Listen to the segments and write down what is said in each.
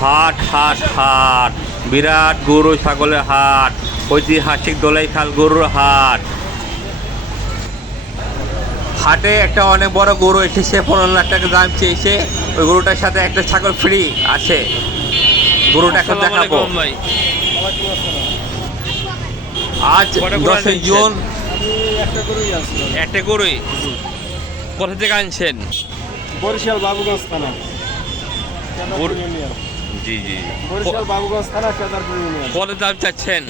হাট হাট হাট, বিরাট গরু ছাগলের হাট, ঐতিহাসিক দোলাইখাল গরুর হাট। হাটে একটা অনেক বড় গরু এসেছে, 15 লাখ টাকা দাম চেয়েছে। ওই গরুটার সাথে একটা ছাগল ফ্রি আছে, গরুটা এখন দেখাবো। ভাই আজ কটা গরু 10 আনছেন? জুন। আমি একটা গরুই আসলাম। একটা গরুই কোথা থেকে আনছেন? বরিশাল বাবুগঞ্জ থানা, কেদারপুর গরু- ইউনিয়ন। জি জি। বরিশাল বাবুগঞ্জ থানা, কেদারপুর ইউনিয়ন। কত দাম চাচ্ছেন?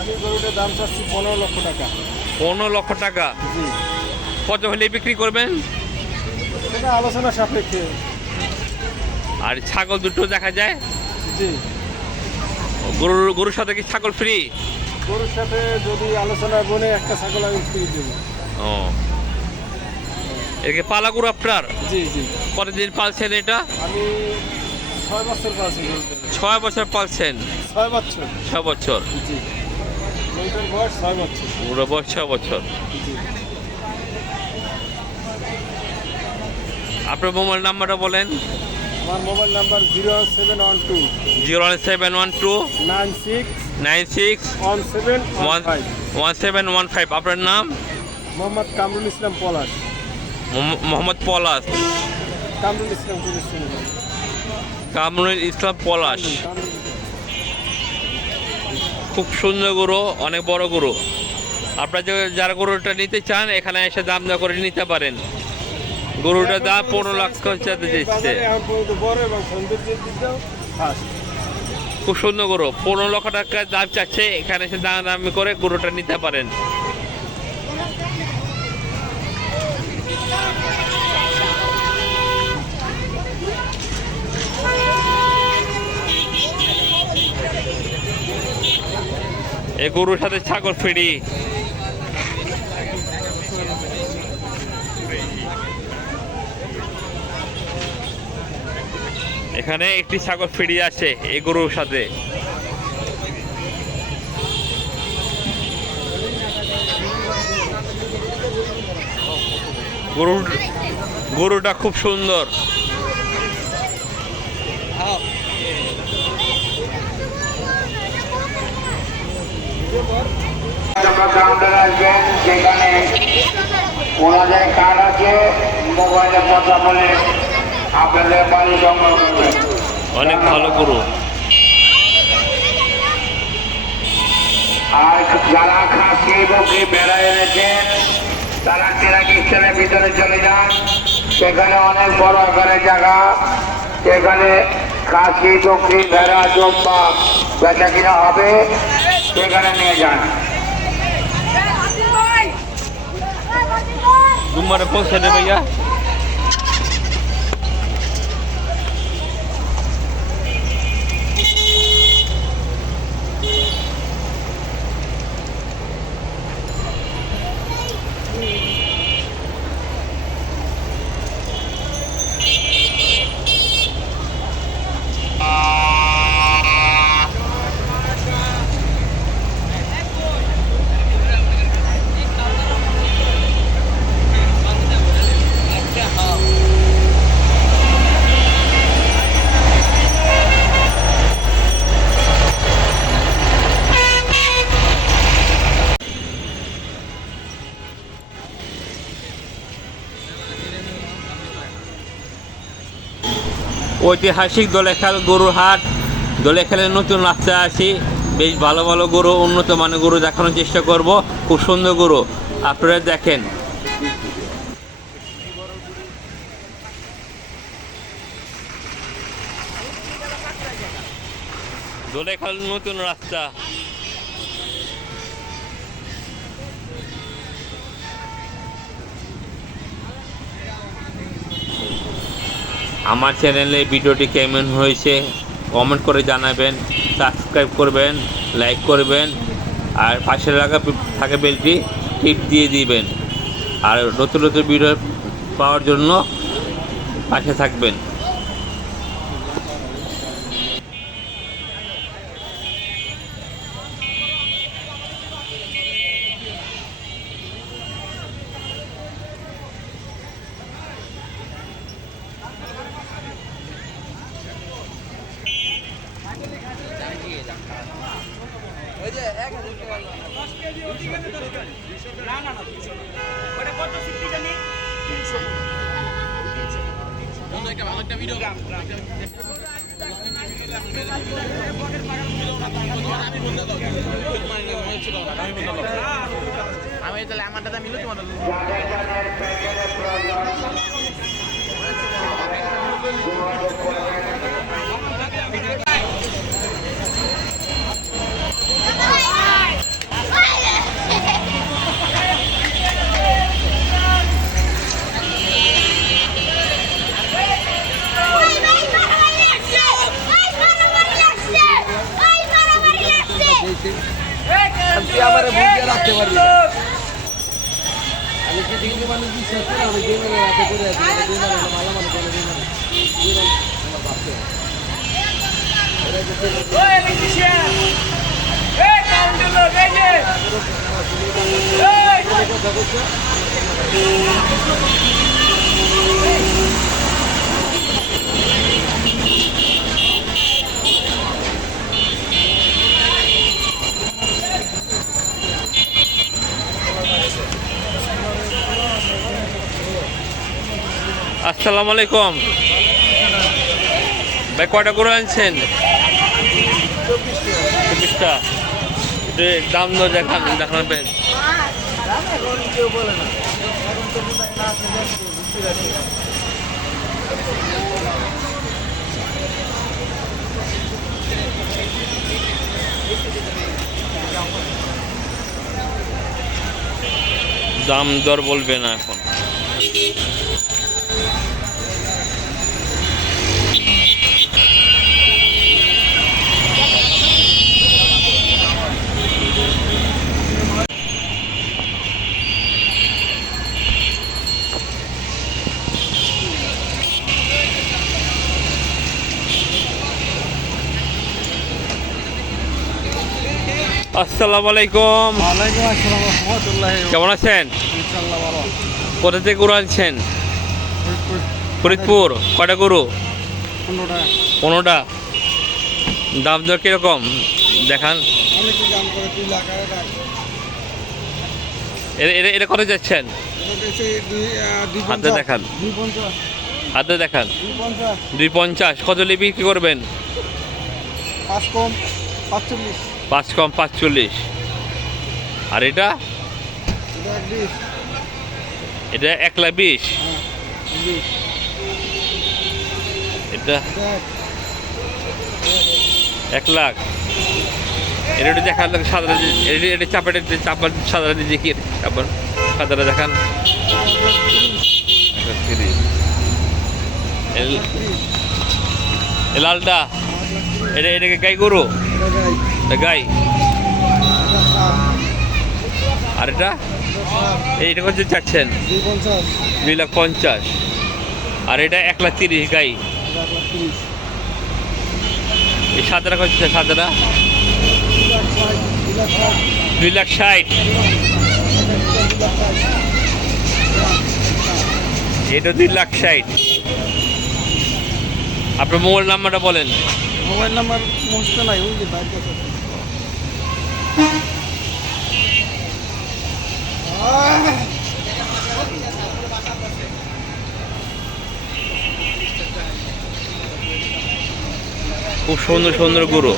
আমি গরুটার দাম চাচ্ছি 15 লক্ষ টাকা। 15 লক্ষ টাকা। জি, কত হলে বিক্রি করবেন? সেটা আলোচনা সাপেক্ষে। আর ছাগল দুটো দেখা যায়। জি, গরুর সাথে কি ছাগল ফ্রি? গরুর সাথে যদি আলোচনা বনে একটা ছাগল আমি ফ্রি দেবো। ও, একে পালা গরু আপনার? জি জি, কতদিন পালছেন এটা? আমি 6 বছর পাচ্ছি গরুটার। 6 বছর পালছেন। 6 বছর। 6 বছর। জি, গরুটার বয়স 6 বছর। পুরো বয়স 6 বছর। জি, আপনার মোবাইল নাম্বারটা বলেন। আমার মোবাইল নাম্বার 0712 01712 96 96 1715। 1715। আপনার নাম? মোহাম্মদ কামরুল ইসলাম পলাশ। মোহাম্মদ পলাশ। কামরুল ইসলাম কুলিস্তান। কামরুল ইসলাম পলাশ। খুব সুন্দর গরু, অনেক বড় গরু। আপনারা যারা গরুটা নিতে চান এখানে এসে দাম দর করে নিতে পারেন। গরুটার দাম 15 লাখ টাকা দিচ্ছে। বড় এবং সৌন্দর্যের দিকটাও ফার্স্ট। খুব সুন্দর গরু, 15 লক্ষ টাকা দাম চাচ্ছে। এখানে এসে দাম দামি করে গরুটা নিতে পারেন। এই গরুর সাথে ছাগল ফ্রি। এখানে একটি ছাগল ফ্রি আছে এই গরুর সাথে। গরুটা খুব সুন্দর। সেখানে ওনাদের কার্ড আছে, মোবাইলে কথা বলে আপনাদের বাড়ি সংগ্রহ করবেন। অনেক ভালো গরু। আর যারা খাসি বকরি বেড়া এনেছেন তারা ট্রাকি স্টেশনের ভিতরে চলে যান, সেখানে অনেক বড় আকারের জায়গা, সেখানে খাসি বকরি ভেড়া জম্বা বেচা কিনা হবে, সেখানে নিয়ে যান। দুমারে পৌঁছে দেবে ভাইয়া। ঐতিহাসিক দোলাইখাল গরুর হাট। দোলাইখালের নতুন রাস্তা আছি, বেশ ভালো ভালো গরু, উন্নত মানের গরু দেখানোর চেষ্টা করব। খুব সুন্দর গরু, আপনারা দেখেন। দোলাইখাল নতুন রাস্তা। আমার চ্যানেলে ভিডিওটি কেমন হয়েছে কমেন্ট করে জানাবেন, সাবস্ক্রাইব করবেন, লাইক করবেন, আর পাশে থাকা বেলটি টিপ দিয়ে দিবেন। আর নতুন নতুন ভিডিও পাওয়ার জন্য পাশে থাকবেন। যাদের যাদের প্যাকেটের প্রয়োজন যোগাযোগ করবেন। তুই আমার বুঝিয়ে রাখতে পারবি না। আমি কি দিকে মানুষ বিশ্বাস করি আমি দিনে রাতে করে আছি দিনে মালা মানে করে দিনে দিনে আমার বাপকে ওই ইলেকট্রিশিয়ান এই কাউন্টার এই যে এই কথা বলছো আসসালামু আলাইকুম ভাই, কয়টা গরু আনছেন? 24টা। দাম দর দেখাবেন। কেউ বলে না এখন তো মনে হয় না আছে বুঝতে পারছি দাম দর বলবে না এখন। আসসালামু আলাইকুম, ওয়ালাইকুম আসসালাম ওয়া রাহমাতুল্লাহি কেমন আছেন? ইনশাআল্লাহ ভালো কোথা থেকে গরু আনছেন? ফরিদপুর। কয়টা গরু? 15টা 15টা। দাম দর কিরকম দেখান। অনেকে দাম করে 2 লাখ টাকা এটা কত যাচ্ছেন? এটা দেশে 2 হাতে দেখান, 250 হাতে দেখান। 250 250। কত হলে বিক্রি করবেন? 5 কম 45 5 কম 45। আর এটা এটা 20 এটা 1,20,000। হ্যাঁ 20 এটা দেখ 1 লাখ। এটা একটু দেখান সাদা, এটা চাপাটা চাপা সাদা দিয়ে কি চাপার সাদাটা দেখান। 1,30,000। এ লালটা এটাকে গাই গরু, এটা গাই। আর এটা এইটা কত চাচ্ছেন? 2,50,000। আর এটা 1,30,000 গাই। এই সাদাটা কত? সাদাটা 2,60,000। এটা 2,60,000। আপনার মোবাইল নাম্বারটা বলেন। মোবাইল নাম্বার মুখস্থ নাই ওই যে বাইক আছে খুব সুন্দর সুন্দর গরু।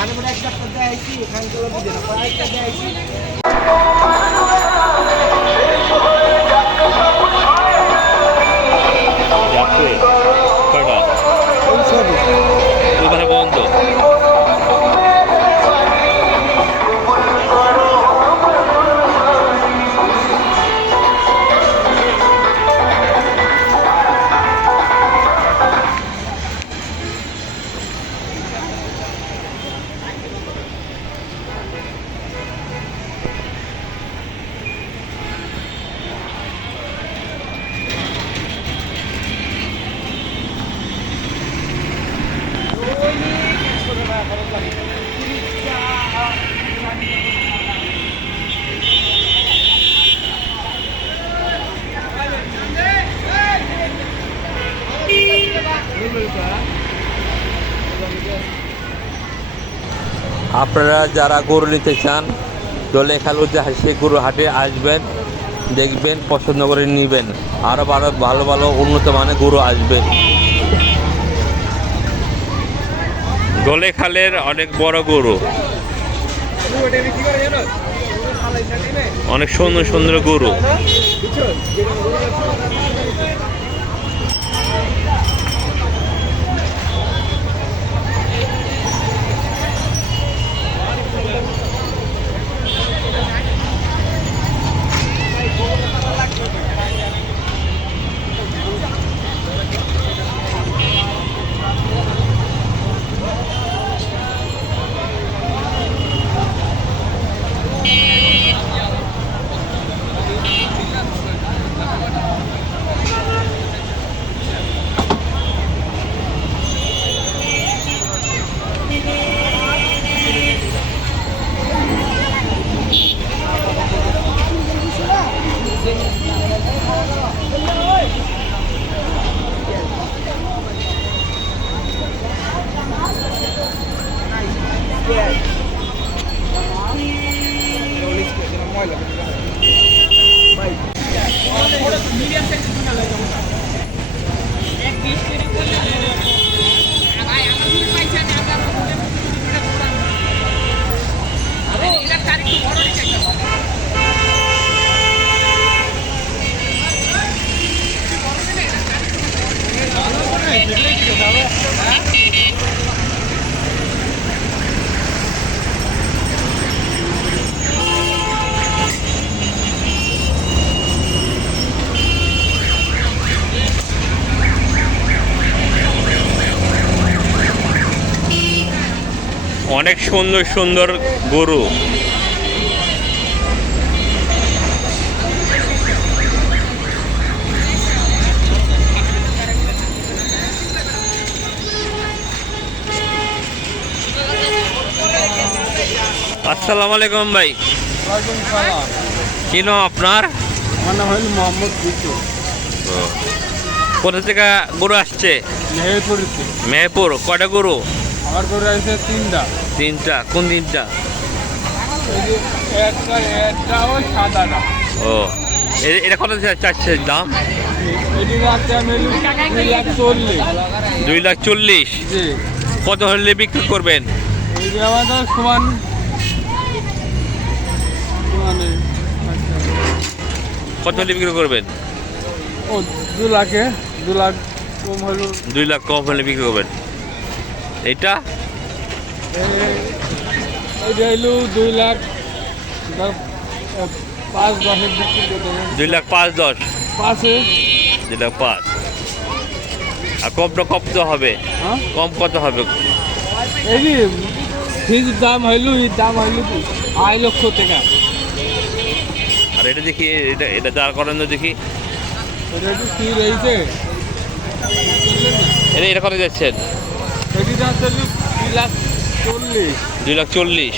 আরে বড় একটা পড়তে আইছি এখানে গুলো দিতে না কয়েকটা আইছি যাচ্ছে কয়টা? ওই সব ওখানে বন্ধ। আপনারা যারা গরু নিতে চান দোলেখালুতে হাসি গরু হাটে আসবেন, দেখবেন, পছন্দ করে নেবেন। আরও ভালো ভালো উন্নত মানের গরু আসবে। দোলেখালের অনেক বড় গরু, অনেক সুন্দর সুন্দর গরু। অনেক সুন্দর সুন্দর গরু। আসসালামু আলাইকুম ভাই, ওয়ালাইকুম সালাম। কি নাম আপনার? আমার নাম হল মোহাম্মদ বিটু, কোথা থেকে গরু আসছে? মেহেরপুরিতে। মেহেরপুর। কয়টা গরু? আমার করে আছে তিনটা। তিনটা? কোন তিনটা? এই যে একটা ওই সাদাটা। ও, এটা কত চাচ্ছে দাম? এটি রাখতে আমি 2,40,000। 2,40,000। জি, কত হলে বিক্রি করবেন? এই যে আমাদের সমান সমানে কত হলে বিক্রি করবেন? ও 2 লাখে, 2 লাখ কম হলো। 2 লাখ কম হলে বিক্রি করবেন। এটা এইটা হইলো 2 লাখ 5-10 বিক্রি করতে হবে। 2 লাখ 5-10। 5-এ 2 লাখ 5। আর কমটা কত হবে? হ্যাঁ, কম কত হবে? এই যে ফিক্স দাম হইলো, এই দাম হইলো 2.5 লক্ষ টাকা। আর এটা দেখি, এটা দাঁড় করানো দেখি। এটা একটু কি রয়েছে, এটা এটা কত যাচ্ছেন? এটি যাচ্ছে 2,40,000। 2,40,000।